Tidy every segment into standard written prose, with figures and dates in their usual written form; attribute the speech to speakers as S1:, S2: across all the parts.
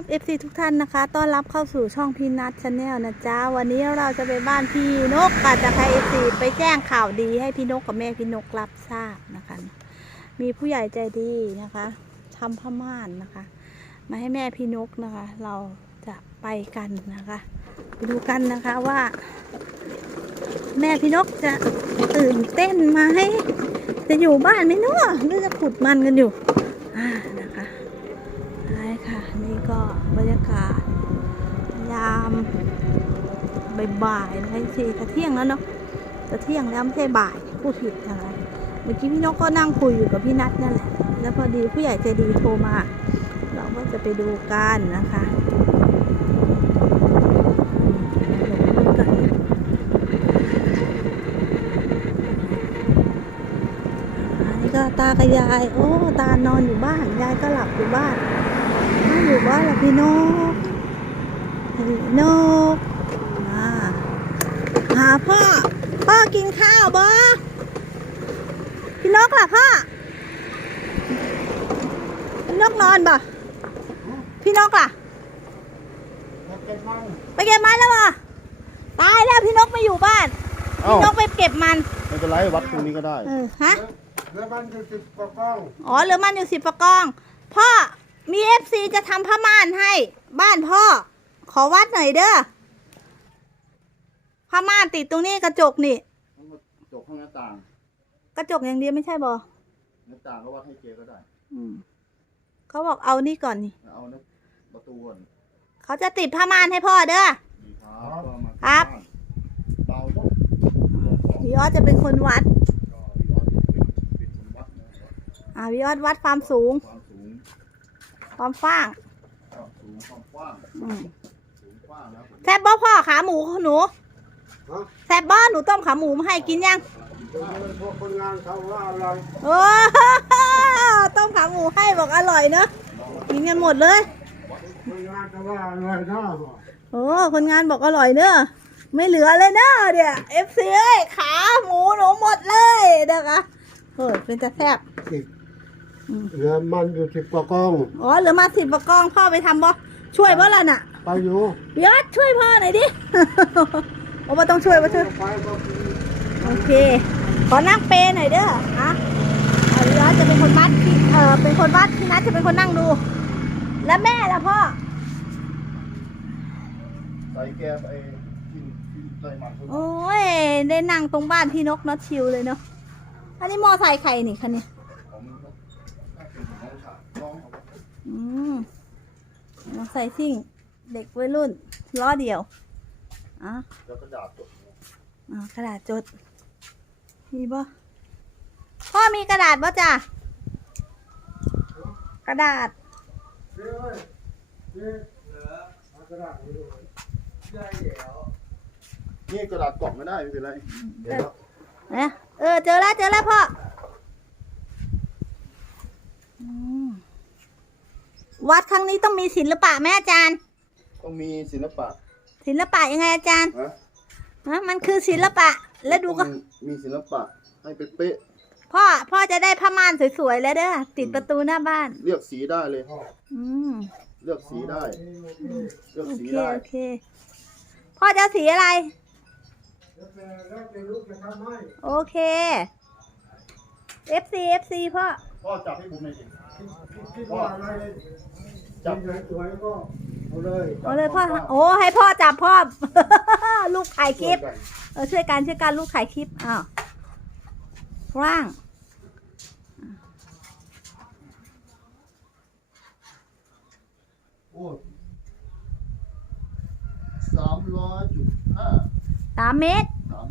S1: FC ทุกท่านนะคะต้อนรับเข้าสู่ช่องพี่นัทชาแนลนะจ๊ะวันนี้เราจะไปบ้านพี่นกกับจะให้ FC ไปแจ้งข่าวดีให้พี่นกกับแม่พี่นกรับทราบนะคะมีผู้ใหญ่ใจดีนะคะทำผ้าม่านนะคะมาให้แม่พี่นกนะคะเราจะไปกันนะคะไปดูกันนะคะว่าแม่พี่นกจะตื่นเต้นไหมจะอยู่บ้านไหมเนาะหรือจะขุดมันกันอยู่นะคะใช่ค่ะนี่ก็บรรยากาศยามบ่ายๆนะคะสิจะเที่ยงแล้วเนาะจะเที่ยงแล้วไม่ใช่บ่ายพูดผิดนะคะเมื่อกี้พี่นกก็นั่งคุยอยู่กับพี่นัทนั่นแหละแล้วพอดีผู้ใหญ่ใจดีโทรมาเราก็จะไปดูกันนะคะก็ตากับยายโอ้ตานอนอยู่บ้านยายก็หลับอยู่บ้านอยู่บ้านละพี่นกหาพ่อกินข้าวบ่พี่นกล่ะพ่อพี่นกนอนบ่พี่นกล่ะไปเก็บมันแล้วบ่ตายแล้วพี่นกไม่อยู่บ้านพี่นกไปเก็บมัน
S2: ไม่เป็นไรวัดตรงนี้ก็ได้
S1: ฮะ
S3: เหลือมันอยู่10 กว่ากล้อง
S1: อ๋อเหลือมันอยู่10 กว่ากองพ่อมี FC จะทำผ้าม่านให้บ้านพ่อขอวัดหน่อยเด้อผ้าม่านติดตรงนี้กระจกนี่
S2: กระจกข้างหน้าต่าง
S1: กระจกอย่างเดียวไม่ใช่บอ
S2: หน้าต่างก็วัดให้เจก็ได้
S1: เขาบอกเอานี่ก่อนนี่
S2: เอานะประตูก่อน
S1: เขาจะติดผ้าม่านให้พ่อเด้อครับ
S2: เบาปุ๊บ
S1: พี่ออสจะเป็นคนวัดพี่ออสวัดความสูงความฟ้างแซ่บบ่พ่อขาหมูหนูแซ่บบ่หนูต้มขาหมูมาให้กินยัง
S3: พวกคนงานเขาว่าอะไร
S1: โอ้ต้มขาหมูให้บอกอร่อยเนอะกินกันหมดเลย
S3: คนงานเขาว่าอร่อยนะ
S1: โอ้คนงานบอกอร่อยเนอะไม่เหลือเลยเนอะเดี๋ยว FC เอ้ยขาหมูหนูหมดเลยเด้อคะเฮ้ยเป็นจะแซ่บ
S3: เหลือมันอยู่10 กว่ากล้อง
S1: อ๋อเหลือมา10 กว่ากล้องพ่อไปทำบ่ช่วยบ่ล่ะน่ะ
S3: ไปอยู่
S1: พี่ออสช่วยพ่อหน่อยดิโอ้มาต้องช่วยมาช่วยโอเคขอนั่งเปหน่อยเด้อฮะพี่ออสจะเป็นคนวัดเป็นคนวัดพี่นัทจะเป็นคนนั่งดูแล้วแม่ล่ะพ่อ
S2: ใส่แก้ไปกินไรมัน
S1: โอ้ยได้นั่งตรงบ้านพี่นกเนาะชิลเลยเนาะอันนี้มอไซค์ใครนี่คันนี้มอไซค์ซิ่งเด็กวัยรุ่นล้อเดียว
S2: แล้วกระดาษจด
S1: กระดาษจดมีบ่พ่อมีกระดาษบ่จ้ะกระดาษ
S2: นี่กระดาษกล่องไม่ได้ไม่เป็นไรเดี๋ยว
S1: เจอแล้วพ่อวัดครั้งนี้ต้องมีศิลปะแม่อาจารย์
S2: ต้องมีศิลปะ
S1: ยังไงอาจารย์มันคือศิลปะแล้วดูก็
S2: มีศิลปะให้เป๊ะ
S1: พ่อจะได้ผ้าม่านสวยๆแล้วเด้อติดประตูหน้าบ้าน
S2: เลือกสีได้เลยเลือกสีได้
S1: โอเคพ่อจะสีอะไรโอเค FC
S2: พ่อจับให้ผมหน่อยสิ
S3: พ่อจับสวยก็เอา
S1: เลยพ่อโอ้ให้พ่อจับพ่อ ลูกถ่ายคลิปช่วยกันลูกถ่ายคลิปว่าง
S2: โอ้300.5
S1: 3 เมตร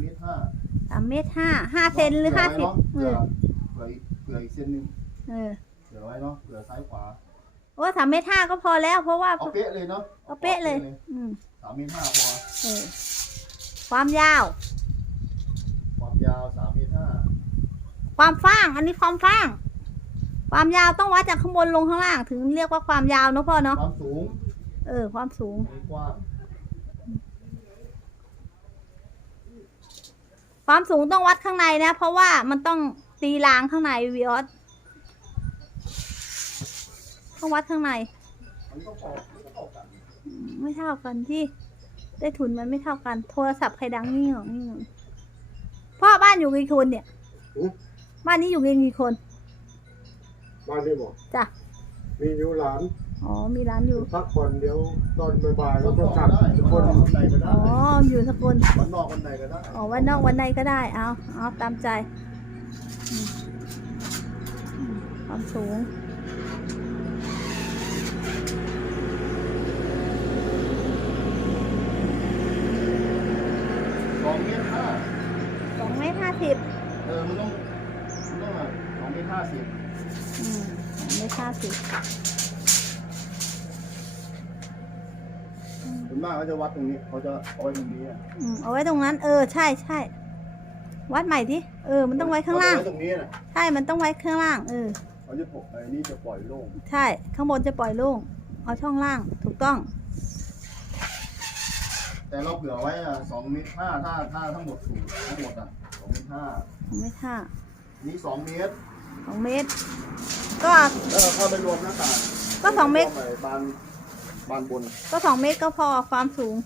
S1: 5 เซนหรือ50
S2: เผื่ออีกเซนนึงเดี๋ยวไว้เนาะเผื่อซ้ายขวา
S1: โอ้3 เมตร 5ก็พอแล้วเพราะว่า
S2: เอาเป๊ะเลยเนาะ
S1: เอาเป๊ะเลย
S2: 3 เมตร 5พอ
S1: ความยาว
S2: 3 เมตร 5
S1: ความฟ้างอันนี้ความฟ้างความยาวต้องวัดจากข้างบนลงข้างล่างถึงเรียกว่าความยาวเนาะพ่อเนาะ
S2: ความสูง
S1: ความสูงความสูงต้องวัดข้างในนะเพราะว่ามันต้องตีรางข้างในวิออสต้องวัดข้างใน
S2: มันก็พอกัน
S1: ไม่เท่ากันที่ได้ทุนมันไม่เท่ากัน โทรศัพท์ใครดังนี่หรอนี่หรอพ่อบ้านอยู่กี่คนเนี่ยบ้านนี้อยู่กี่คน
S3: บ้านนี้บอก
S1: จ้ะ
S3: มีอยู่หลาน
S1: อ๋อมีร้านอยู่
S3: พักผ่อนเดี๋ยวตอนบ่ายๆแล้วก็กลับ
S2: ได้ทุกคนวันใดก็ได้
S1: อ๋ออยู่สกล
S2: วันนอกวันใดก็ได้
S1: อ๋อวันนอกวันในก็ได้เอาตามใจความสูง
S2: 2.5
S1: 2.50 เมตร
S2: มันต้อง2.50
S1: 2.50 เมตร
S2: ส่วนมากเขาจะวัดตรงนี้เขาจะเอาไว้ตรงนี้อ่ะ
S1: เอาไว้ตรงนั้นใช่วัดใหม่ที่มันต้องไว้ข้างล่าง
S2: เอไว้ตรงนี้น่ะ
S1: ใช่มันต้องไว้ข้างล่าง
S2: เขาจะปล่อยไอ้นี่จะปล่อยโล่ง
S1: ใช่ข้างบนจะปล่อยโล่งเอาช่องล่างถูกต้อง
S2: แต่เราเผื่อไว้อ่ะ2.5 ถ้าทั้งหมดสูงทั้งหมดอ่ะ2.5
S1: 2.5 เมตร
S2: นี่2 เมตร
S1: 2 เมตร ก็
S2: เข้าไปรวมหน้าต่าง
S1: ก็2 เมตร
S2: บานบน
S1: ก็2 เมตรก็พอความสูง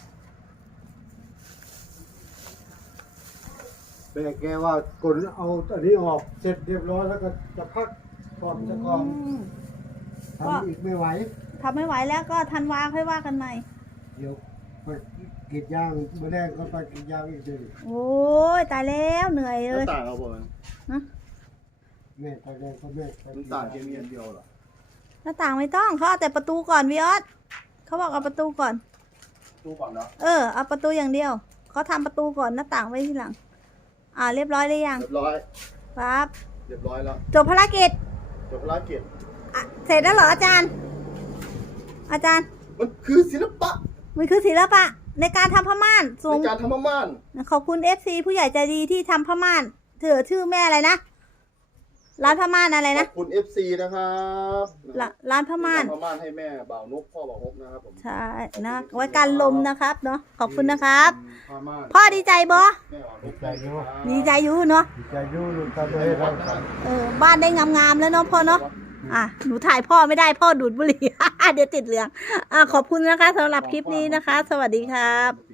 S3: แต่แกว่ากดเอาอันนี้ออกเสร็จเรียบร้อยแล้วก็จะพักผ่อนจะกองทำอีกไม่ไหว
S1: ทำไม่ไหวแล้วก็ธันวาค่อยว่ากันใหม่
S3: เดี๋ยวไปกรีดยางมาแรกก็ไปกรีดยางอีกเดือน
S1: โอ้ยตายแล้วเหนื่อย
S2: ห
S1: เล
S2: น้าย ต่างเอาบ่
S3: แม่ไปแรกก็แม่ไป
S2: หน้าต่างเพียงเดียวเหรอ
S1: หน้าต่างไม่ต้องเขาเอาแต่ประตูก่อนวิออสเขาบอกเอาประตูก่อน
S2: ตู้ก่อนเนาะ
S1: เอาประตูอย่างเดียวเขาทำประตูก่อนหน้าต่างไว้ทีหลังเรียบร้อยหรือยัง
S2: เรียบร้อย
S1: ครับ
S2: เรียบร้อยแล้ว
S1: จบภารกิจ
S2: จบภารกิจ
S1: เสร็จแล้วเหรออาจารย์ อาจารย์
S2: มันคือศิลปะ
S1: มันคือศิลปะในการทำผ้าม่านส่ง
S2: ในการทำผ้าม่าน
S1: ขอบคุณ FC ผู้ใหญ่ใจดีที่ทำผ้าม่านชื่อแม่อะไรนะร้านผ้าม่านอะไร
S2: ข
S1: นะ
S2: อบคุณ FC นะครับ
S1: ร้านผ้าม่าน
S2: ผ้าม่านให้แม่บ่าวนกพ่อบ่าวนกนะครับผม
S1: ใช่นะไว้กันลมนะครับเนาะขอบคุณนะครับ
S2: ผ้าม่าน
S1: พ่อดีใจบ่
S2: แม่บ่าวนก
S3: ใจอยู่
S1: ดีใจอยู่เนาะ
S3: ใจอยู่ลูกตาตัวเองครับ
S1: บ้านได้งามๆแล้วเนาะพ่อเนาะหนูถ่ายพ่อไม่ได้พ่อดูดบุหรี่ เดี๋ยวติดเหลืองขอบคุณนะคะสำหรับคลิปนี้นะคะ สวัสดีครับ